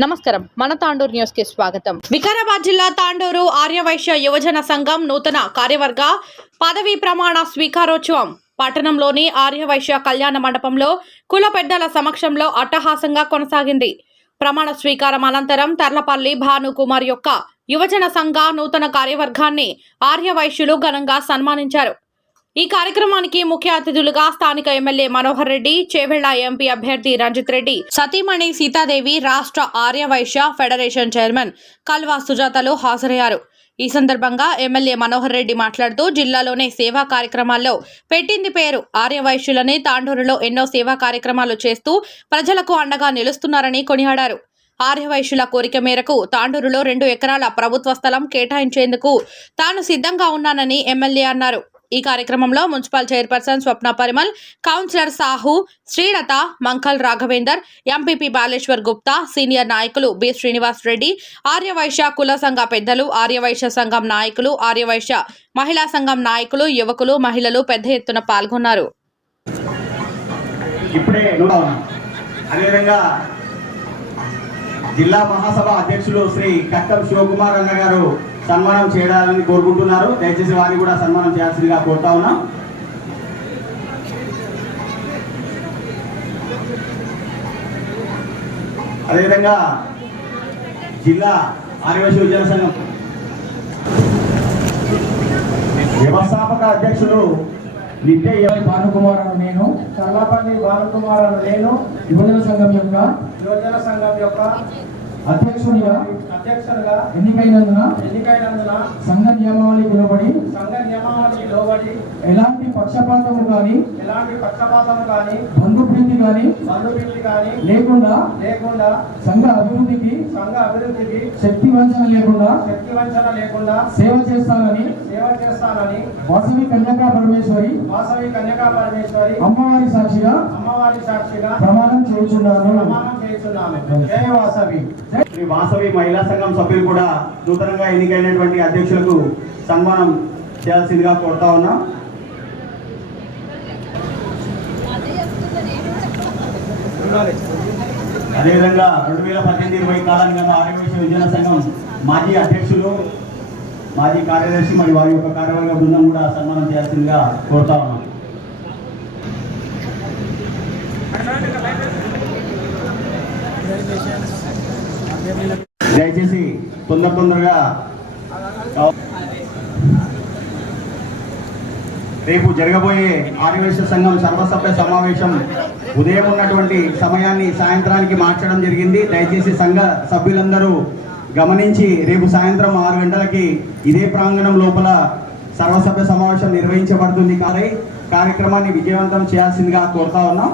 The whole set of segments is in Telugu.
నమస్కారం. మన తాండూరు న్యూస్కి స్వాగతం. వికారాబాద్ జిల్లా తాండూరు ఆర్యవైశ్య యువజన సంఘం నూతన కార్యవర్గ పదవీ ప్రమాణ స్వీకారోత్సవం పట్టణంలోని ఆర్యవైశ్య కళ్యాణ మండపంలో కుల పెద్దల సమక్షంలో అట్టహాసంగా కొనసాగింది. ప్రమాణ స్వీకారం అనంతరం తర్లపల్లి భానుకుమార్ యొక్క యువజన సంఘ నూతన కార్యవర్గాన్ని ఆర్యవైశ్యులు ఘనంగా సన్మానించారు. ఈ కార్యక్రమానికి ముఖ్య అతిథులుగా స్థానిక ఎమ్మెల్యే మనోహర్ రెడ్డి చేవెళ్ళ ఎంపీ అభ్యర్థి రంజిత్ రెడ్డి సతీమణి సీతాదేవి రాష్ట్ర ఆర్యవైశ్య ఫెడరేషన్ చైర్మన్ కల్వా సుజాతలు హాజరయ్యారు. ఈ సందర్భంగా ఎమ్మెల్యే మనోహర్ రెడ్డి మాట్లాడుతూ జిల్లాలోనే సేవా కార్యక్రమాల్లో పెట్టింది పేరు ఆర్యవైశ్యులని తాండూరులో ఎన్నో సేవా కార్యక్రమాలు చేస్తూ ప్రజలకు అండగా నిలుస్తున్నారని కొనియాడారు. ఆర్యవైశ్యుల కోరిక మేరకు తాండూరులో రెండు ఎకరాల ప్రభుత్వ స్థలం కేటాయించేందుకు తాను సిద్ధంగా ఉన్నానని ఎమ్మెల్యే అన్నారు. ఈ కార్యక్రమంలో municipal chairperson Swapna Parimal councillor Sahu Srilatha Mankal Raghavender MPP Baleshwar Gupta senior నాయకులు బి శ్రీనివాస్ రెడ్డి ఆర్యవైశ్య కుల సంఘ పెద్దలు ఆర్యవైశ్య సంఘం నాయకులు ఆర్యవైశ్య మహిళా సంఘం నాయకులు యువకులు మహిళలు పెద్ద ఎత్తున పాల్గొన్నారు. అదేవిధంగా జిల్లా మహాసభ అధ్యక్షులు శ్రీ కట్టం శివకుమార్ అన్న గారు సన్మానం చేయాలని కోరుకుంటున్నారు. దయచేసి వారిని కూడా సన్మానం చేయాల్సిందిగా కోరుతా ఉన్నాం. అదేవిధంగా జిల్లా ఆదివాసీ విద్యా సంఘం వ్యవస్థాపక అధ్యక్షులు నిత్య భానుకుమార్ అను నేను చల్లపల్లి భానుకుమార్ అను నేను యువజన సంఘం యొక్క యువజన సంఘం యొక్క అధ్యక్షునిగా అధ్యక్షునిగా ఎన్నికైనందున ఎన్నికైనందున సంఘ నియమావళికి లోబడి సంఘ నియమావళికి లోబడి ఎలాంటి పక్షపాతము కానీ ఎలాంటి పక్షపాతము కానీ బంధుప్రీతి కానీ బంధుప్రీతి కానీ లేకుండా లేకుండా సంఘ అభివృద్ధికి సంఘ అభివృద్ధికి శక్తి వంచన లేకుండా శక్తి వంచన లేకుండా సేవ చేస్తానని సేవ చేస్తానని వాసవి కన్యకా పరమేశ్వరి వాసవి కన్యకా పరమేశ్వరి అమ్మవారి సాక్షిగా అమ్మవారి సాక్షిగా ప్రమాణం చేయుచున్నాను. ప్రమాణం చేయుచున్నాను. జయ వాసవి. శ్రీ వాసవి మహిళా సంఘం సభ్యులు కూడా నూతనంగా ఎన్నికైనటువంటి అధ్యక్షులకు సన్మానం చేయాల్సిందిగా కోరుతా ఉన్నా. అదేవిధంగా రెండు వేల పద్దెనిమిది ఇరవై కాలానికి ఆరోగ్య ఆర్యవైశ్య విద్యా సంఘం మాజీ అధ్యక్షులు మాజీ కార్యదర్శి మరియు వారి యొక్క కార్యవర్గ బృందం కూడా సన్మానం చేయాల్సిందిగా కోరుతా ఉన్నాం. దయచేసి తొందర తొందరగా రేపు జరగబోయే ఆదివేశ సంఘం సర్వసభ్య సమావేశం ఉదయం ఉన్నటువంటి సమయాన్ని సాయంత్రానికి మార్చడం జరిగింది. దయచేసి సంఘ సభ్యులందరూ గమనించి రేపు సాయంత్రం ఆరు గంటలకి ఇదే ప్రాంగణం లోపల సర్వసభ్య సమావేశం నిర్వహించబడుతుంది. కానీ కార్యక్రమాన్ని విజయవంతం చేయాల్సిందిగా కోరుతా ఉన్నాం.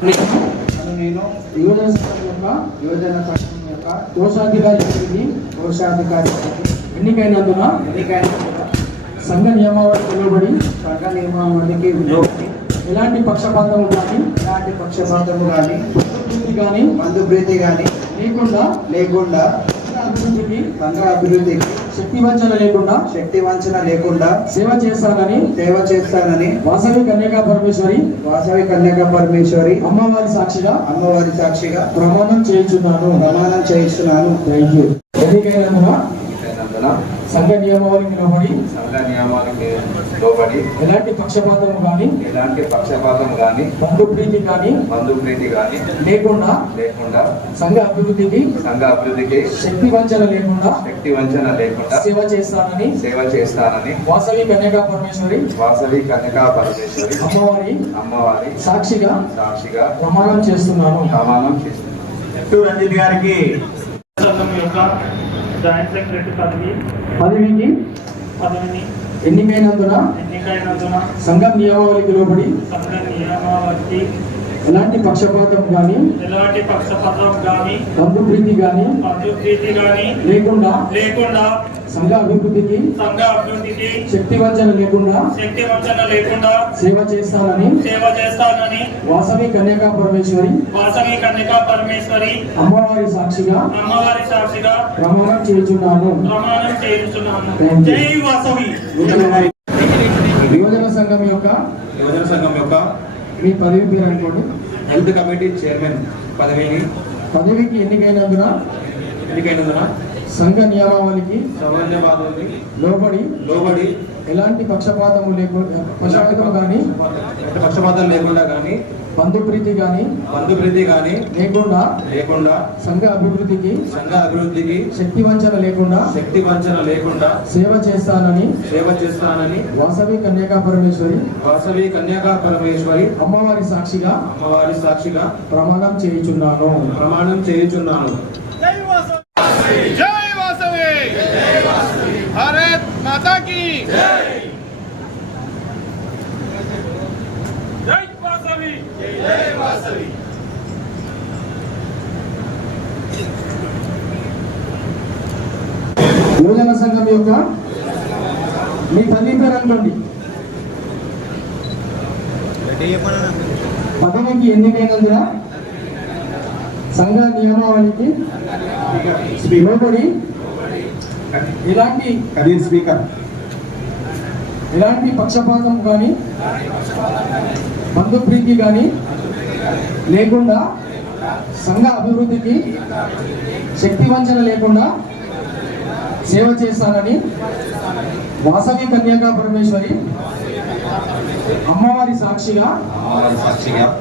నేను యువజన సంఘం యొక్క యువజన సంఘం యొక్క కోశాధికారి కోశాధికారి ఎన్నికైనందున ఎన్నికైన సంఘ నియమావళికి లోబడి సంఘ నియమావళికి ఎలాంటి పక్షపాతము కానీ ఎలాంటి పక్షపాతము కానీ బంధుప్రీతి కానీ బంధుప్రీతి కానీ లేకుండా లేకుండా అభివృద్ధికి సంఘ అభివృద్ధికి శక్తి వంచన లేకుండా శక్తి వంచన లేకుండా సేవ చేస్తానని సేవ చేస్తానని వాసవి కన్యకా పరమేశ్వరి వాసవి కన్యకా పరమేశ్వరి అమ్మవారి సాక్షిగా అమ్మవారి సాక్షిగా ప్రమాణం చేయించున్నాను. ప్రమాణం చేయిస్తున్నాను థ్యాంక్ యూ ఎన్నికైనందున అయినందున సంఘ నియమావళికి లోబడి సంఘ నియమాలకి లోబడి ఎలాంటి పక్షపాతం కానీ ఎలాంటి పక్షపాతం కానీ బంధుప్రీతి కానీ బంధుప్రీతి కానీ లేకుండా లేకుండా సంఘ అభివృద్ధికి సంఘ అభివృద్ధికి శక్తి వంచన లేకుండా శక్తి వంచన లేకుండా సేవ చేస్తానని సేవ చేస్తానని వాసవి కన్యకా పరమేశ్వరి వాసవి కన్యకా పరమేశ్వరి అమ్మవారి అమ్మవారి సాక్షిగా సాక్షిగా ప్రమాణం చేస్తున్నాను. ప్రమాణం చేస్తున్నాను. రంజిత్ గారికి యొక్క జాయింట్ సెక్రటరీ పదవి పదవికి పదవిని ఎన్నికైనందున సంఘం నియమావళికి లోబడి సంఘ నియమావళికి ఎలాంటి పక్షపాతం కానీ ఎలాంటి పక్షపాతం కానీ బంధుప్రీతి కానీ బంధుప్రీతి కానీ లేకుండా లేకుండా సంఘ అభివృద్ధికి సంఘ అభివృద్ధికి శక్తి వంచన లేకుండా శక్తి వంచన లేకుండా సేవ చేస్తానని సేవ చేస్తానని వాసవి కన్యకా పరమేశ్వరి వాసవి కన్యకా పరమేశ్వరి అమ్మవారి సాక్షిగా అమ్మవారి సాక్షిగా ప్రమాణం చేస్తున్నాను ప్రమాణం చేయించున్నాను you. జై వాసవి. యువజన సంఘం యొక్క యువజన సంఘం యొక్క మీ పదవి పేరు అనుకోండి. హెల్త్ కమిటీ చైర్మన్ పదవిని. పదవికి ఎన్నికైనందున? ఎన్నికైనందున? సంఘ నియమావళికి? లోబడి? లోబడి. ఎలాంటి పక్షపాతము లేకుండా పక్షపాతం కానీ? పక్షపాతం లేకుండా కానీ బంధుప్రీతి గాని బంధుప్రీతి గాని లేకుండా లేకుండా సంఘ అభివృద్ధికి సంఘ అభివృద్ధికి శక్తి వంచన లేకుండా శక్తి వంచన లేకుండా సేవ చేస్తానని సేవ చేస్తానని వాసవి కన్యాకా పరమేశ్వరి వాసవి కన్యాకా పరమేశ్వరి అమ్మవారి సాక్షిగా అమ్మవారి సాక్షిగా ప్రమాణం చేయుచున్నాను. ప్రమాణం చేయుచున్నాను. జై వాసవి! జై యువజన సంఘం యొక్క మీ పదవి పేరు అనుకోండి. పదవికి ఎన్నికైనందున సంఘ నియమావళికి లోబడి ఎలాంటి కదీర్ స్పీకర్. ఎలాంటి పక్షపాతం కానీ బంధుప్రీతి కానీ లేకుండా సంఘ అభివృద్ధికి శక్తి వంచన లేకుండా సేవ చేస్తానని వాసవి కన్యాగా పరమేశ్వరి అమ్మవారి సాక్షిగా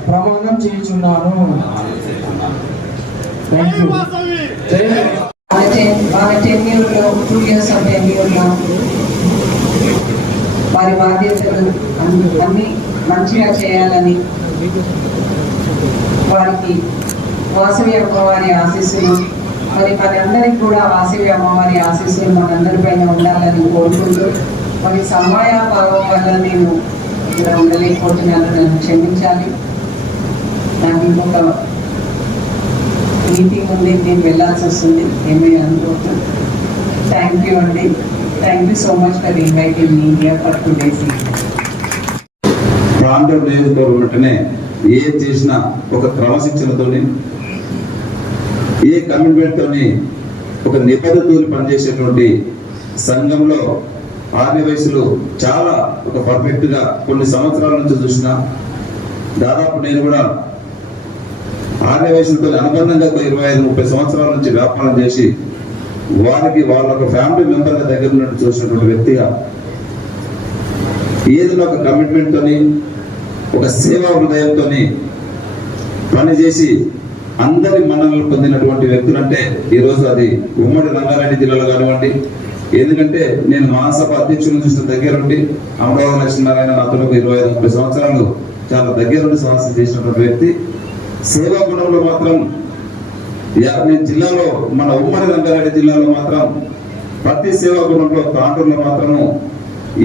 ప్రమాణం చేయించున్నాను. వారి బాధ్యతలు అన్ని మంచిగా చేయాలని వారికి వాసవి అమ్మవారి ఆశీస్సులు మరి మనందరికి కూడా వాసవి అమ్మవారి ఆశీస్సులు మనందరిపైన ఉండాలని కోరుకుంటూ మరి సమయాభావం వల్ల నేను ఇక్కడ ఉండలేకపోతున్నాను నన్ను క్షమించాలి. నాకు ఇంకొక మీటింగ్ ఉంది నేను వెళ్ళాల్సి వస్తుంది ఏమీ అనుకోవద్దు థ్యాంక్ యూ అండి. Thank you so much for inviting me here for to ప్రాంతం నియోజకవర్గం వెంటనే ఏ చేసినా ఒక క్రమశిక్షణతోని ఏ కమిట్మెంట్తోని ఒక నిబద్ధతతో పనిచేసేటువంటి సంఘంలో ఆర్య వయసులు చాలా ఒక పర్ఫెక్ట్గా కొన్ని సంవత్సరాల నుంచి చూసిన దాదాపు నేను కూడా ఆర్య వయసులతో అనుబంధంగా ఒక ఇరవై ఐదు ముప్పై సంవత్సరాల నుంచి వ్యాపారం చేసి వారికి వాళ్ళ ఒక ఫ్యామిలీ మెంబర్గా దగ్గర నుండి చూసినటువంటి వ్యక్తిగా ఏదైనా ఒక కమిట్మెంట్తోని ఒక సేవా హృదయంతోని పనిచేసి అందరి మన్ననలు పొందినటువంటి వ్యక్తులు అంటే ఈరోజు అది ఉమ్మడి రంగారెడ్డి జిల్లాలో కానివ్వండి ఎందుకంటే నేను మహాసభ అధ్యక్షులను చూసిన దగ్గరుండి అమరావతి లక్ష్మీనారాయణ నాతో ఇరవై ఐదు ముప్పై సంవత్సరాలు చాలా దగ్గరుండి సమస్య చేసినటువంటి వ్యక్తి. సేవా గుణంలో మాత్రం నేను జిల్లాలో మన ఉమ్మడి రంగారెడ్డి జిల్లాలో మాత్రం ప్రతి సేవా గుణంలో తాండ్రులో మాత్రము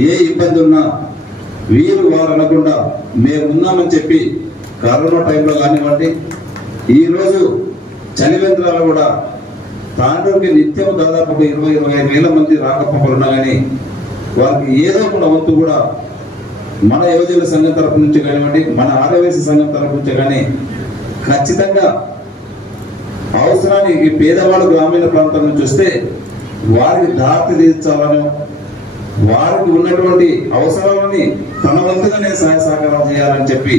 ఏ ఇబ్బంది ఉన్నా వీరు వారు అనకుండా మేము ఉన్నామని చెప్పి కరోనా టైంలో కానివ్వండి ఈరోజు చలివేంద్రాలు కూడా తాండూరుకి నిత్యం దాదాపు ఇరవై ఇరవై ఐదు వేల మంది రాకపోకలు ఉన్నా కానీ వారికి ఏదో ఒక వంతు కూడా మన యువజన సంఘం తరపు నుంచి కానివ్వండి మన ఆదివాసీ సంఘం తరపు నుంచి కానీ ఖచ్చితంగా అవసరానికి పేదవాడు గ్రామీణ ప్రాంతం నుంచి వస్తే వారికి దారి తీర్చాలని వారికి ఉన్నటువంటి అవసరాలని తన వంతుగానే సహాయ సహకారం చేయాలని చెప్పి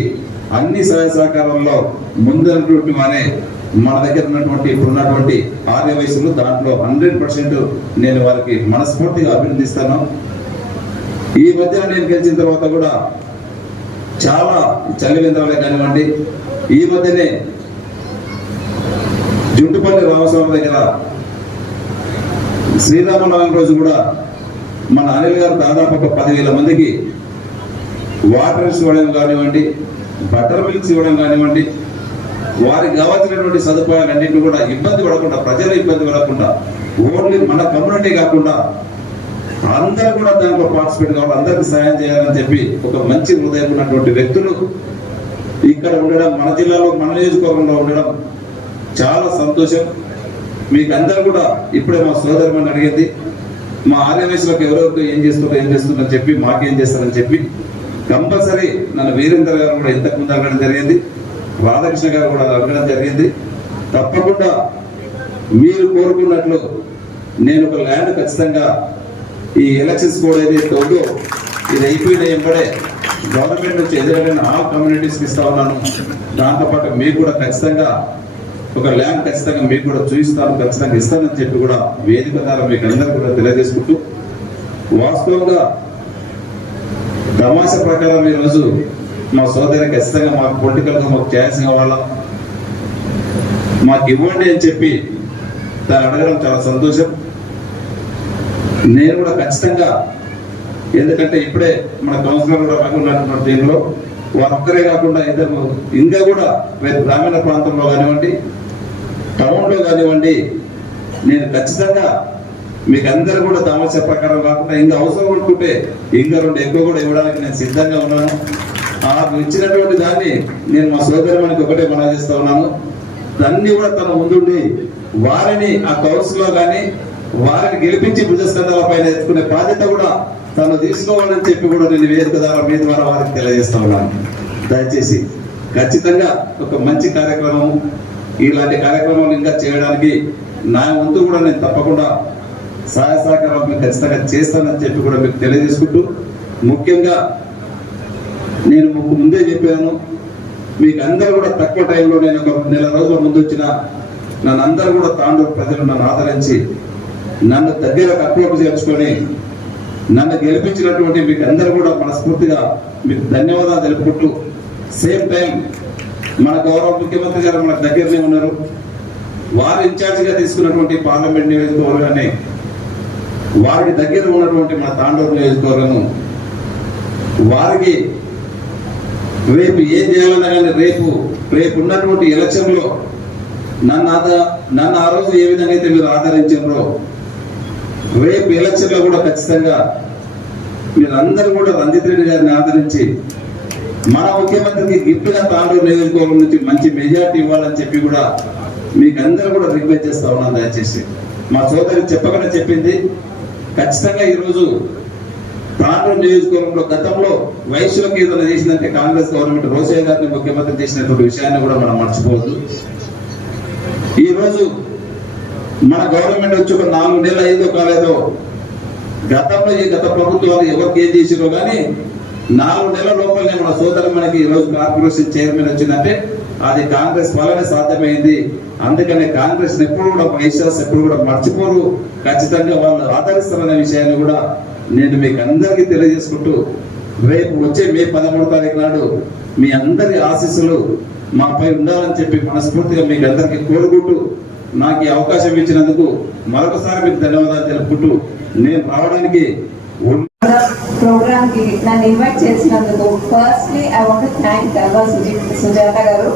అన్ని సహాయ సహకారంలో ముందన్నటువంటి వారే మన దగ్గర ఉన్నటువంటి ఇప్పుడు ఉన్నటువంటి ఆర్య వయసులు దాంట్లో హండ్రెడ్ పర్సెంట్ నేను వారికి మనస్ఫూర్తిగా అభినందిస్తాను. ఈ మధ్య నేను గెలిచిన తర్వాత కూడా చాలా చలివేంద్రాలే కానివ్వండి ఈ మధ్యనే జుంటుపల్లి రామస్వామి దగ్గర శ్రీరామనవమి రోజు కూడా మన అనిల్ గారు దాదాపు ఒక పదివేల మందికి వాటర్స్ ఇవ్వడం కానివ్వండి బటర్ మిల్క్స్ ఇవ్వడం కానివ్వండి వారికి కావాల్సినటువంటి సదుపాయాలన్నింటినీ కూడా ఇబ్బంది పడకుండా ప్రజలు ఇబ్బంది పడకుండా ఓన్లీ మన కమ్యూనిటీ కాకుండా అందరూ కూడా దాంట్లో పార్టిసిపేట్ కావాలి అందరికి సహాయం చేయాలని చెప్పి ఒక మంచి హృదయం ఉన్నటువంటి వ్యక్తులు ఇక్కడ ఉండడం మన జిల్లాలో మన నియోజకవర్గంలో ఉండడం చాలా సంతోషం. మీకు అందరూ కూడా ఇప్పుడే మా సోదరుమని అడిగింది. మా ఆర్యవేశ్వరకు ఎవరెవరితో ఏం చేస్తుందో ఏం చేస్తుందని చెప్పి మాకేం చేస్తారని చెప్పి కంపల్సరీ నన్ను వీరేంద్ర గారు కూడా ఇంతకు ముందు అడగడం జరిగింది రాధాకృష్ణ గారు కూడా అడగడం జరిగింది. తప్పకుండా మీరు కోరుకున్నట్లు నేను ఒక ల్యాండ్ ఖచ్చితంగా ఈ ఎలక్షన్స్ కూడా ఏదైతే ఉందో ఇది అయిపోయిన ఎంబడే గవర్నమెంట్ నుంచి ఎదురైన ఆల్ కమ్యూనిటీస్కి ఇస్తా ఉన్నాను. దాంతోపాటు మీకు కూడా ఖచ్చితంగా ఒక ల్యాబ్ ఖచ్చితంగా మీకు కూడా చూపిస్తాను ఖచ్చితంగా ఇస్తానని చెప్పి కూడా వేదిక ద్వారా మీకు అందరికీ కూడా తెలియజేసుకుంటూ వాస్తవంగా తమాష ప్రకారం ఈరోజు మా సోదరి ఖచ్చితంగా మాకు పొలిటికల్గా మాకు ఛాన్స్ కావాలా మాకు ఇవ్వండి అని చెప్పి తను అడగడం చాలా సంతోషం. నేను కూడా ఖచ్చితంగా ఎందుకంటే ఇప్పుడే మన కౌన్సిలర్ కూడా పక్కన ఉన్నటువంటి దీనిలో వారొక్కరే కాకుండా ఇద్దరు ఇంకా కూడా రేపు గ్రామీణ ప్రాంతంలో కానివ్వండి టౌన్లో కానివ్వండి నేను ఖచ్చితంగా మీకు అందరు కూడా తమాషా ప్రకారం కాకుండా ఇంకా అవసరం అనుకుంటే ఇంకా రెండు ఎక్కువ కూడా ఇవ్వడానికి నేను సిద్ధంగా ఉన్నాను. ఆ ఇచ్చినటువంటి దాన్ని నేను మా సోదరునికి ఒకటే మనం చేస్తా ఉన్నాను. దాన్ని కూడా తన ముందుండి వారిని ఆ కౌన్సిల్లో కానీ వారిని గెలిపించి భుజస్కంధాల పైన ఎత్తుకునే బాధ్యత కూడా తను తీసుకోవాలని చెప్పి కూడా నేను వేదిక ద్వారా మీ ద్వారా వారికి తెలియజేస్తా ఉన్నాను. దయచేసి ఖచ్చితంగా ఒక మంచి కార్యక్రమం ఇలాంటి కార్యక్రమాలు ఇంకా చేయడానికి నా వంతు కూడా నేను తప్పకుండా సహాయ సహకారాలు మీకు ఖచ్చితంగా చేస్తానని చెప్పి కూడా మీకు తెలియజేసుకుంటూ ముఖ్యంగా నేను మీకు ముందే చెప్పాను మీకు అందరూ కూడా తక్కువ టైంలో నేను ఒక నెల రోజుల ముందు వచ్చిన నన్ను అందరూ కూడా తాండూరు ప్రజలు నన్ను ఆదరించి నన్ను దగ్గర కట్టులోకి చేర్చుకొని నన్ను గెలిపించినటువంటి మీకు అందరూ కూడా మనస్ఫూర్తిగా మీకు ధన్యవాదాలు తెలుపుకుంటూ సేమ్ టైం మన గౌరవ ముఖ్యమంత్రి గారు మన దగ్గరనే ఉన్నారు. వారు ఇన్ఛార్జిగా తీసుకున్నటువంటి పార్లమెంట్ నియోజకవర్గాన్ని వారికి దగ్గర ఉన్నటువంటి మన తాండూరు నియోజకవర్గం వారికి రేపు ఏం చేయాలన్నా కానీ రేపు రేపు ఉన్నటువంటి ఎలక్షన్లో నన్ను ఆదా నన్ను ఆ రోజు ఏ విధంగా అయితే మీరు ఆదరించారో రేపు ఎలక్షన్లో కూడా ఖచ్చితంగా మీరు అందరూ కూడా రంజిత్ రెడ్డి గారిని ఆదరించి మన ముఖ్యమంత్రికి గిఫ్ట్గా తాడూరు నియోజకవర్గం నుంచి మంచి మెజార్టీ ఇవ్వాలని చెప్పి కూడా మీకు అందరూ కూడా రిక్వెస్ట్ చేస్తా ఉన్నాను దయచేసి. మా సోదరి చెప్పకుండా చెప్పింది ఖచ్చితంగా ఈరోజు తాండూరు నియోజకవర్గంలో గతంలో వైశ్యులకు ఏదైనా చేసిందంటే కాంగ్రెస్ గవర్నమెంట్ రోసయ్య గారిని ముఖ్యమంత్రి చేసినటువంటి విషయాన్ని కూడా మనం మర్చిపోవద్దు. ఈరోజు మన గవర్నమెంట్ వచ్చి ఒక నాలుగు నెలలు ఐదో కాలేదో గతంలో ఈ గత ప్రభుత్వాలు ఎవరికి ఏం చేసిరో కానీ నాలుగు నెలల లోపలనే మన సోదరు మనకి ఈ రోజు కార్పొరేషన్ చైర్మన్ వచ్చిందంటే అది కాంగ్రెస్ వల్లనే సాధ్యమైంది. అందుకనే కాంగ్రెస్ ఎప్పుడు కూడా వైశ్యాస్ ఎప్పుడు కూడా మర్చిపోరు. ఖచ్చితంగా వాళ్ళు ఆదరిస్తారనే విషయాన్ని కూడా నేను మీకు అందరికీ తెలియజేసుకుంటూ రేపు వచ్చే మే పదమూడు తారీఖు నాడు మీ అందరి ఆశీస్సులు మాపై ఉండాలని చెప్పి మనస్ఫూర్తిగా మీకు అందరికీ కోరుకుంటూ నాకు ఈ అవకాశం ఇచ్చినందుకు మరొకసారి మీకు ధన్యవాదాలు తెలుపుకుంటూ నేను రావడానికి ప్రోగ్రామ్కి నన్ను ఇన్వైట్ చేసినందుకు firstly I want thank Galva Sujatha గారు.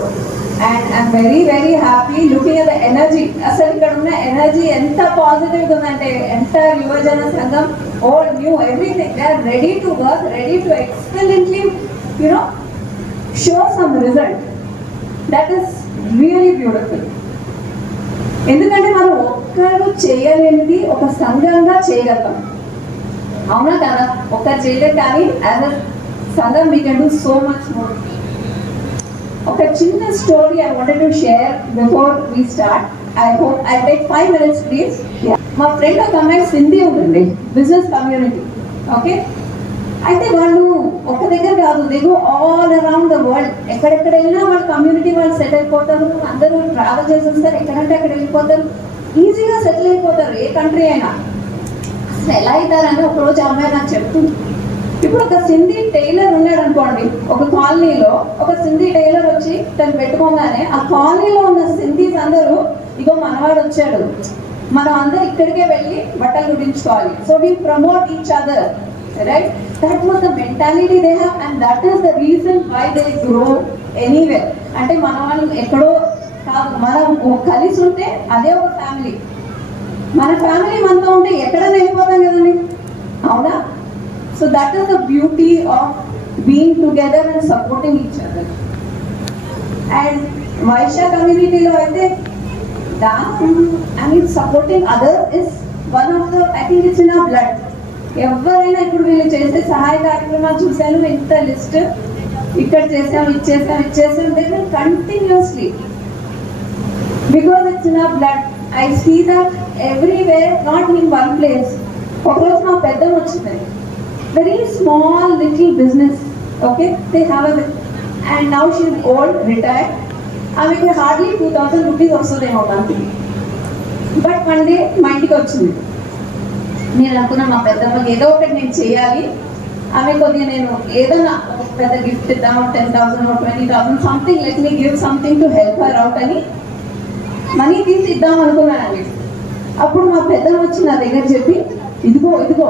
And I'm very very happy looking at the energy. అసలు ఇక్కడ ఉన్న ఎనర్జీ ఎంత పాజిటివ్గా ఉందంటే ఎంత యువజన సంఘం old new everything. They are ready to work ready to excellently you know show some result. That is really beautiful. ఎందుకంటే మనం ఒక్కరు చేయలేనిది ఒక సంఘంగా చేయగలుగుతాం. అవునా కదా ఒక చేయలేదు కానీ యాజ్ అ సంఘం we can do so much more ఒక చిన్న story I wanted to share before we start I hope I take five minutes please మా ఫ్రెండ్ ఒక అమ్మాయి సింధీ ఉందండి బిజినెస్ కమ్యూనిటీ ఓకే అయితే వాళ్ళు ఒక దగ్గర కాదు దిగు ఆల్ అరౌండ్ ద వరల్డ్ ఎక్కడెక్కడ వెళ్ళినా వాళ్ళ కమ్యూనిటీ వాళ్ళు సెట్ అయిపోతారు అందరూ ట్రావెల్ చేసేస్తారు ఎక్కడంటే అక్కడ వెళ్ళిపోతారు. ఈజీగా సెటిల్ అయిపోతారు ఏ కంట్రీ అయినా. అసలు ఎలా అవుతారని ఒక రోజు అమ్మాయి నాకు చెప్తుంది ఇప్పుడు ఒక సింధీ టైలర్ ఉన్నాడు అనుకోండి ఒక కాలనీలో ఒక సింధీ టైలర్ వచ్చి తను పెట్టుకోగానే ఆ కాలనీలో ఉన్న సింధీస్ అందరూ ఇగో మనవాడు వచ్చాడు మనం అందరు ఇక్కడికే వెళ్ళి బట్టలు గుడించుకోవాలి so we promote each other right that was the mentality they have and that is the reason why they grow anyway అంటే మన వాళ్ళు ఎక్కడో కాదు మనం కలిసి ఉంటే అదే ఒక ఫ్యామిలీ మన ఫ్యామిలీ మనతో ఉంటే ఎక్కడైనా వెళ్ళిపోతాం కదండి. అవునా? So that is the beauty of being together and supporting each other and Vysya కమ్యూనిటీలో అయితే దాని I mean supporting other is one of the I think it's in a blood ఎవరైనా ఇప్పుడు వీళ్ళు చేసే సహాయ కార్యక్రమాలు చూశాను ఇంత లిస్ట్ ఇక్కడ చేసాం ఇచ్చేస్తాం ఇచ్చేస్తాం they will continuously because it's in a blood I see that everywhere not in one place ఒకరోజు మా పెద్ద వచ్చింది. Very small little business okay they have and and now she is old, ఆమెకి హార్డ్లీ టూ థౌసండ్ రూపీస్ వస్తుందేమో దానికి బట్ వన్ డే మా ఇంటికి వచ్చింది. నేను అనుకున్నా మా పెద్దమ్మకి ఏదో ఒకటి నేను చేయాలి. ఆమె కొద్దిగా నేను ఏదైనా ఒక పెద్ద గిఫ్ట్ ఇద్దాం ten thousand twenty thousand something let me give something to help her out అని మనీ తీసి ఇద్దాం అనుకున్నానండి. అప్పుడు మా పెద్దమ్మ వచ్చి నా దగ్గర చెప్పి ఇదిగో ఇదిగో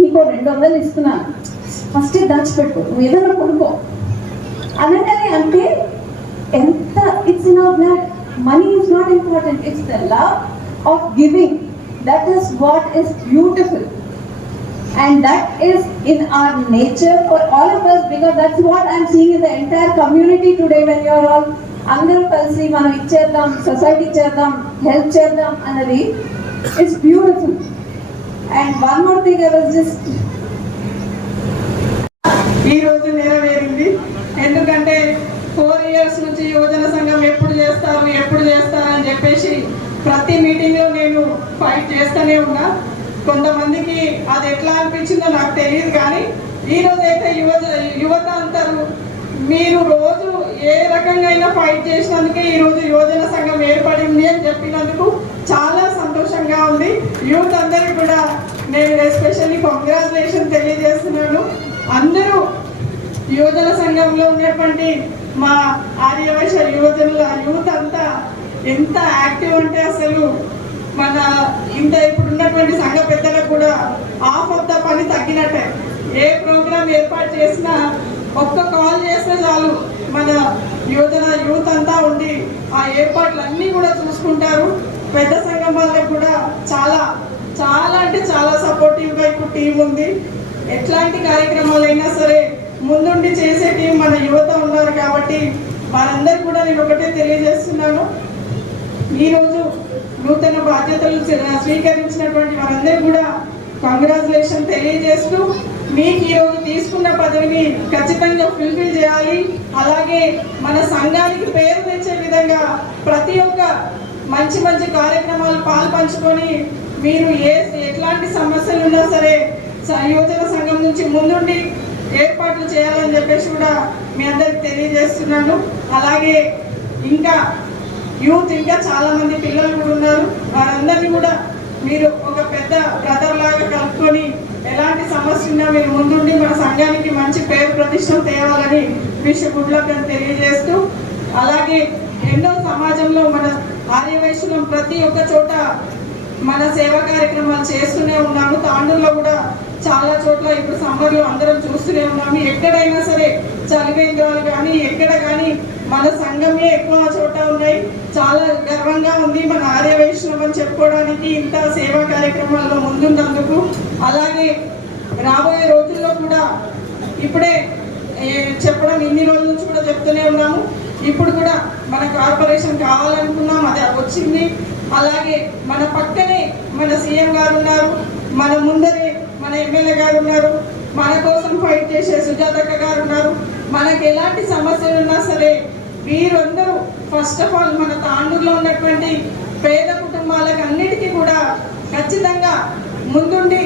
నీకో రెండు వందలు ఇస్తున్నాను. ఫస్ట్ దాచిపెట్టుకో నువ్వు ఏదైనా కొనుక్కో. అనగానే అంటే ఎంత it's not that money is not important it's the love of giving that is what is beautiful and that is in our nature for all of us because that's what I'm seeing in the entire community today when you're all అందరూ కలిసి మనం ఇచ్చేద్దాం సొసైటీ చేద్దాం హెల్ప్ చేద్దాం అన్నది it's beautiful and one more thing I was just ఈ రోజు నెరవేరింది. ఎందుకంటే ఫోర్ ఇయర్స్ నుంచి యువజన సంఘం ఎప్పుడు చేస్తారు ఎప్పుడు చేస్తారు అని చెప్పేసి ప్రతి మీటింగ్లో నేను ఫైట్ చేస్తూనే ఉన్నా. కొంతమందికి అది ఎట్లా అనిపించిందో నాకు తెలియదు కానీ ఈ రోజు అయితే యువత యువత అంటారు మీరు రోజు ఏ రకంగా అయినా ఫైట్ చేసినందుకే ఈ రోజు యువజన సంఘం ఏర్పడింది అని చెప్పినందుకు చాలా సంతోషంగా ఉంది. యూత్ అందరికీ కూడా నేను ఎస్పెషల్లీ కంగ్రాచులేషన్ తెలియజేస్తున్నాను. అందరూ యువజన సంఘంలో ఉన్నటువంటి మా ఆర్యవైశ్య యువజనుల యూత్ అంతా ఎంత యాక్టివ్ అంటే అసలు మన ఇంత ఇప్పుడు ఉన్నటువంటి సంఘ పెద్దలకు కూడా ఆఫ్ ఆఫ్ ద పని తగ్గినట్టే. ఏ ప్రోగ్రామ్ ఏర్పాటు చేసినా ఒక్క కాల్ చేస్తే చాలు. మన యువజన యూత్ అంతా ఉండి ఆ ఏర్పాట్లన్నీ కూడా చూసుకుంటారు. పెద్ద సంఘం వాళ్ళకి కూడా చాలా చాలా అంటే చాలా సపోర్టివ్గా ఇప్పుడు టీం ఉంది. ఎట్లాంటి కార్యక్రమాలైనా సరే ముందుండి చేసే టీం మన యువత ఉన్నారు కాబట్టి వారందరూ కూడా నేను ఒకటే తెలియజేస్తున్నాను. ఈరోజు నూతన బాధ్యతలు స్వీకరించినటువంటి వారందరూ కూడా కంగ్రాచులేషన్ తెలియజేస్తూ మీకు ఈరోజు తీసుకున్న పదవిని ఖచ్చితంగా ఫుల్ఫిల్ చేయాలి. అలాగే మన సంఘానికి పేరు తెచ్చే విధంగా ప్రతి ఒక్క మంచి మంచి కార్యక్రమాలు పాల్పంచుకొని మీరు ఏ ఎట్లాంటి సమస్యలు ఉన్నా సరే స- యువజన సంఘం నుంచి ముందుండి ఏర్పాట్లు చేయాలని చెప్పేసి కూడా మీ అందరికి తెలియజేస్తున్నాను. అలాగే ఇంకా యూత్ ఇంకా చాలామంది పిల్లలు కూడా ఉన్నారు. వారందరినీ కూడా మీరు ఒక పెద్ద బ్రదర్ లాగా కలుపుకొని ఎలాంటి సమస్య ఉన్నా మీరు ముందుండి మన సంఘానికి మంచి పేరు ప్రతిష్టలు తేవాలని విషయ గుడ్లకని తెలియజేస్తూ అలాగే ఎన్నో సమాజంలో మన ఆర్యవైశ్యులం ప్రతి ఒక్క చోట మన సేవా కార్యక్రమాలు చేస్తూనే ఉన్నాము. తాండూరులో కూడా చాలా చోట్ల ఇప్పుడు సమ్మర్లో అందరం చూస్తూనే ఉన్నాము. ఎక్కడైనా సరే చలివేంద్రాలు కానీ ఎక్కడ కానీ మన సంఘమే ఎక్కువ చోట ఉన్నాయి. చాలా గర్వంగా ఉంది మన ఆర్య వైష్ణవం చెప్పుకోవడానికి ఇంత సేవా కార్యక్రమాల్లో ముందున్నందుకు. అలాగే రాబోయే రోజుల్లో కూడా ఇప్పుడే చెప్పడం ఇన్ని రోజుల నుంచి కూడా చెప్తూనే ఉన్నాము. ఇప్పుడు కూడా మన కార్పొరేషన్ కావాలనుకున్నాం అది వచ్చింది. అలాగే మన పక్కనే మన సీఎం గారు ఉన్నారు. మన ముందరే మన ఎమ్మెల్యే గారు ఉన్నారు. మన కోసం ఫైట్ చేసే సుజాతక్క గారు ఉన్నారు. మనకు ఎలాంటి సమస్యలు ఉన్నా సరే వీరందరూ ఫస్ట్ ఆఫ్ ఆల్ మన తాండూరులో ఉన్నటువంటి పేద కుటుంబాలకు అన్నిటికీ కూడా ఖచ్చితంగా ముందుండి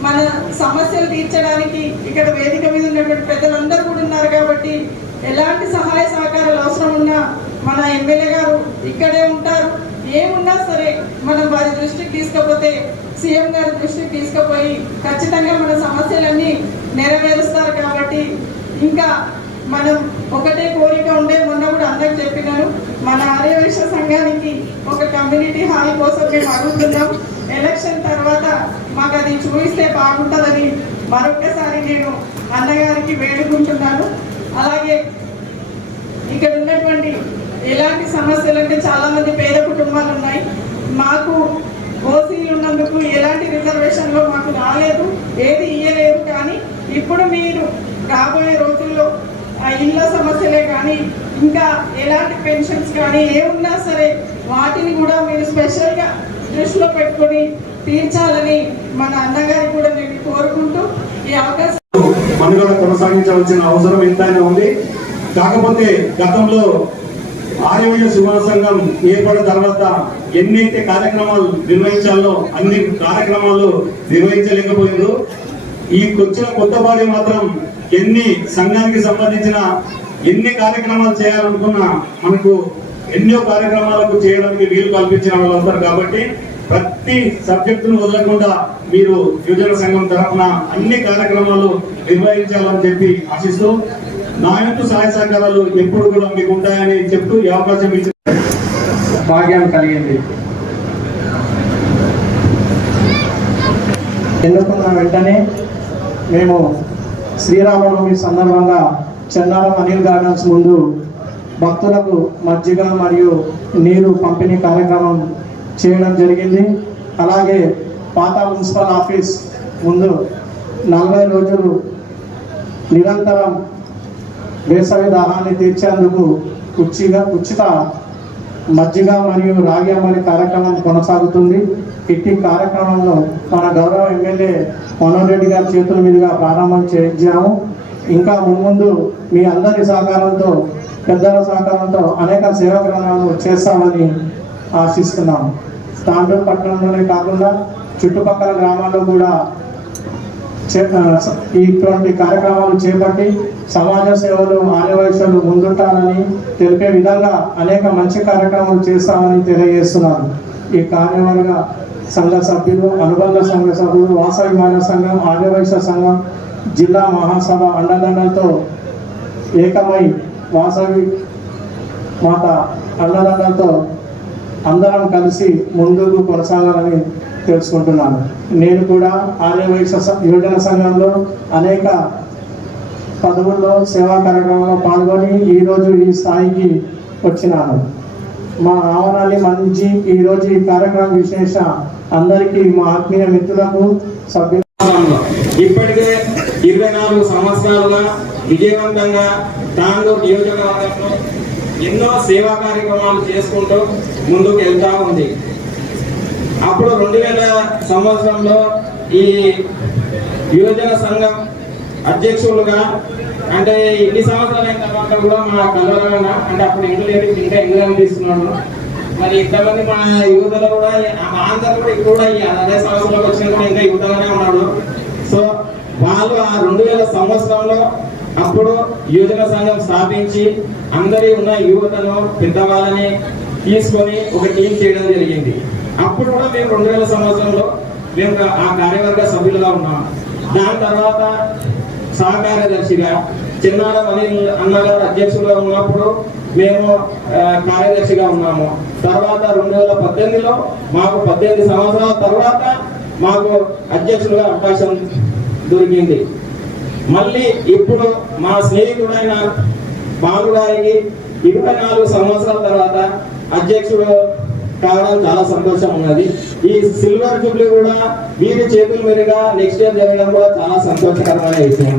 మన సమస్యలు తీర్చడానికి ఇక్కడ వేదిక మీద ఉన్నటువంటి పెద్దలందరూ కూడా ఉన్నారు కాబట్టి ఎలాంటి సహాయ సహకారాలు అవసరం ఉన్నా మన ఎమ్మెల్యే గారు ఇక్కడే ఉంటారు. ఏమున్నా సరే మనం వారి దృష్టికి తీసుకపోతే సీఎం గారి దృష్టికి తీసుకుపోయి ఖచ్చితంగా మన సమస్యలన్నీ నెరవేరుస్తారు కాబట్టి ఇంకా మనం ఒకటే కోరిక ఉండే మొన్న కూడా అందరికి చెప్పినాను మన ఆర్యవేశ సంఘానికి ఒక కమ్యూనిటీ హాల్ కోసం మేము అడుగుతున్నాం. ఎలక్షన్ తర్వాత మాకు అది చూపిస్తే బాగుంటుందని మరొకసారి నేను అన్నగారికి వేడుకుంటున్నాను. అలాగే ఇక్కడ ఉన్నటువంటి ఎలాంటి సమస్యలు అంటే చాలామంది పేద కుటుంబాలు ఉన్నాయి. మాకు ఓసీలు ఉన్నందుకు ఎలాంటి రిజర్వేషన్లో మాకు రాలేదు ఏది ఇయ్యలేదు. కానీ ఇప్పుడు మీరు రాబోయే రోజుల్లో ఇళ్ళ సమస్యలే కానీ ఇంకా ఎలాంటి పెన్షన్స్ కానీ ఏమున్నా సరే వాటిని కూడా మీరు స్పెషల్గా దృష్టిలో పెట్టుకొని తీర్చాలని మన అన్నగారు కూడా నేను కోరుకుంటూ ఈ అవకాశం మనుగడ కొనసాగించవలసిన అవసరం ఎంతైనా ఉంది. కాకపోతే గతంలో ఆర్యవైశ్య సుమన సంఘం ఏర్పడిన తర్వాత ఎన్నైతే కార్యక్రమాలు నిర్వహించాలో అన్ని కార్యక్రమాలు నిర్వహించలేకపోయిందో ఈ వచ్చిన కొత్త బాడీ మాత్రం ఎన్ని సంఘానికి సంబంధించిన ఎన్ని కార్యక్రమాలు చేయాలనుకున్నా మనకు ఎన్నో కార్యక్రమాలకు చేయడానికి వీలు కల్పించిన వాళ్ళందరూ కాబట్టి ప్రతి సబ్జెక్టును వదలకుండా మీరు యువజన సంఘం తరఫున అన్ని కార్యక్రమాలు నిర్వహించాలని చెప్పి ఆశిస్తూ నా యొక్క సహాయ సహకారాలు ఎప్పుడు కూడా మీకు ఉంటాయని చెప్తూ ఈ అవకాశం ఇచ్చిన భాగ్యం కలిగింది. ఎన్నుకున్న వెంటనే మేము శ్రీరామనవమి సందర్భంగా చెన్నారం అనిల్ గార్డెన్స్ ముందు భక్తులకు మజ్జిగ మరియు నీరు పంపిణీ కార్యక్రమం చేయడం జరిగింది. అలాగే పాత మున్సిపల్ ఆఫీస్ ముందు నలభై రోజులు నిరంతరం వేసవి దాహాన్ని తీర్చేందుకు ఉచిగా ఉచిత మజ్జిగ మరియు రాగి అమలి కార్యక్రమం కొనసాగుతుంది. ఇట్టి కార్యక్రమంలో మన గౌరవ ఎమ్మెల్యే మనోహర్ గారి చేతుల మీదుగా ప్రారంభం చేయించాము. ఇంకా ముందు మీ అందరి సహకారంతో పెద్దల సహకారంతో అనేక సేవా గ్రంథాలు చేస్తామని ఆశిస్తున్నాము. తాండూరు పట్టణంలోనే కాకుండా చుట్టుపక్కల గ్రామాల్లో కూడా ఇటువంటి కార్యక్రమాలు చేపట్టి సమాజ సేవలు ఆర్యవైశ్యులు ముందుంటారని తెలిపే విధంగా అనేక మంచి కార్యక్రమాలు చేస్తామని తెలియజేస్తున్నాను. ఈ కార్యవర్గ సంఘ సభ్యులు అనుబంధ సంఘ సభ్యులు వాసవి మహిళా సంఘం ఆర్యవైశ్య సంఘం జిల్లా మహాసభ అండదండలతో ఏకమై వాసవి మాత అండదండలతో అందరం కలిసి ముందుకు కొనసాగాలని తెలుసుకుంటున్నాను. నేను కూడా ఆలయ వయసు యువజన సంఘంలో అనేక పదవుల్లో సేవా కార్యక్రమంలో పాల్గొని ఈరోజు ఈ స్థాయికి వచ్చినాను. మా ఆవరణాన్ని మంచి ఈరోజు ఈ కార్యక్రమం విశేష అందరికీ మా ఆత్మీయ మిత్రులకు సభ్యులు ఇప్పటికే ఇరవై నాలుగు సంవత్సరాలుగా విజయవంతంగా తాండూరు నియోజకవర్గంలో ఎన్నో సేవా కార్యక్రమాలు చేసుకుంటూ ముందుకు వెళ్తా ఉంది. అప్పుడు రెండు వేల సంవత్సరంలో ఈ యువజన సంఘం అధ్యక్షులుగా అంటే ఇన్ని సంవత్సరాలు అయిన తర్వాత కూడా మా కలవరాన అంటే అప్పుడు ఇంగ్లాండ్ ఇంకా ఇంగ్లాండ్ తీసుకున్నాను మరి ఇంతమంది మా యువతలో కూడా ఆంధ్ర కూడా ఇప్పుడు కూడా ఈ అదే సంవత్సరంలోకి వచ్చిన కూడా ఇంకా యువతగానే ఉన్నాడు. సో వాళ్ళు ఆ రెండు వేల సంవత్సరంలో అప్పుడు యువజన సంఘం స్థాపించి అందరి ఉన్న యువతను పెద్దవాళ్ళని తీసుకొని ఒక టీం చేయడం జరిగింది. అప్పుడు కూడా మేము రెండు వేల సంవత్సరంలో మేము ఆ కార్యవర్గ సభ్యులుగా ఉన్నాం దాని తర్వాత సహకార్యదర్శిగా చిన్నారం అనిల్ అన్నగారు అధ్యక్షులుగా ఉన్నప్పుడు మేము కార్యదర్శిగా ఉన్నాము. తర్వాత రెండు వేల పద్దెనిమిదిలో మాకు పద్దెనిమిది సంవత్సరాల తర్వాత మాకు అధ్యక్షులుగా అవకాశం దొరికింది. మళ్ళీ ఇప్పుడు మా స్నేహితుడైన బాలు గారికి ఇరవై నాలుగు సంవత్సరాల తర్వాత అధ్యక్షుడు కావడం చాలా సంతోషం ఉన్నది ఈ సిల్వర్ జూబ్లీ కూడా వీరి చేతుల మీదుగా నెక్స్ట్ ఇయర్ జరగడం కూడా చాలా సంతోషకరమైన విషయం.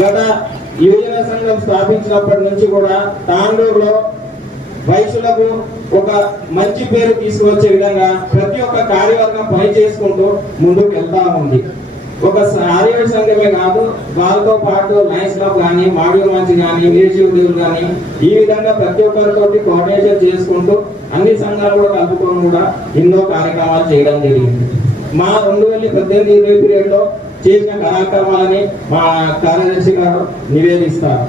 గత యువజన సంఘం స్థాపించినప్పటి నుంచి కూడా తాండూరులో వయసులకు ఒక మంచి పేరు తీసుకువచ్చే విధంగా ప్రతి ఒక్క కార్యవర్గం పని చేసుకుంటూ ముందుకు వెళ్తా ఉంది. ఒక ఆర్యవ సంఘమే కాదు వాళ్ళతో పాటు లయన్స్ క్లబ్ కానీ మాడ్యూల్ మంచి కానీ లీడర్షిప్ కానీ ఈ విధంగా ప్రతి ఒక్కరితో కోఆర్డినేషన్ చేసుకుంటూ అన్ని సంఘాలు కూడా కలుపుకొని కూడా ఎన్నో కార్యక్రమాలు చేయడం జరిగింది. మా రెండు వేల పద్దెనిమిది ఇరవై పీరియడ్లో చేసిన కార్యక్రమాలని మా కార్యదర్శి గారు నివేదిస్తారు.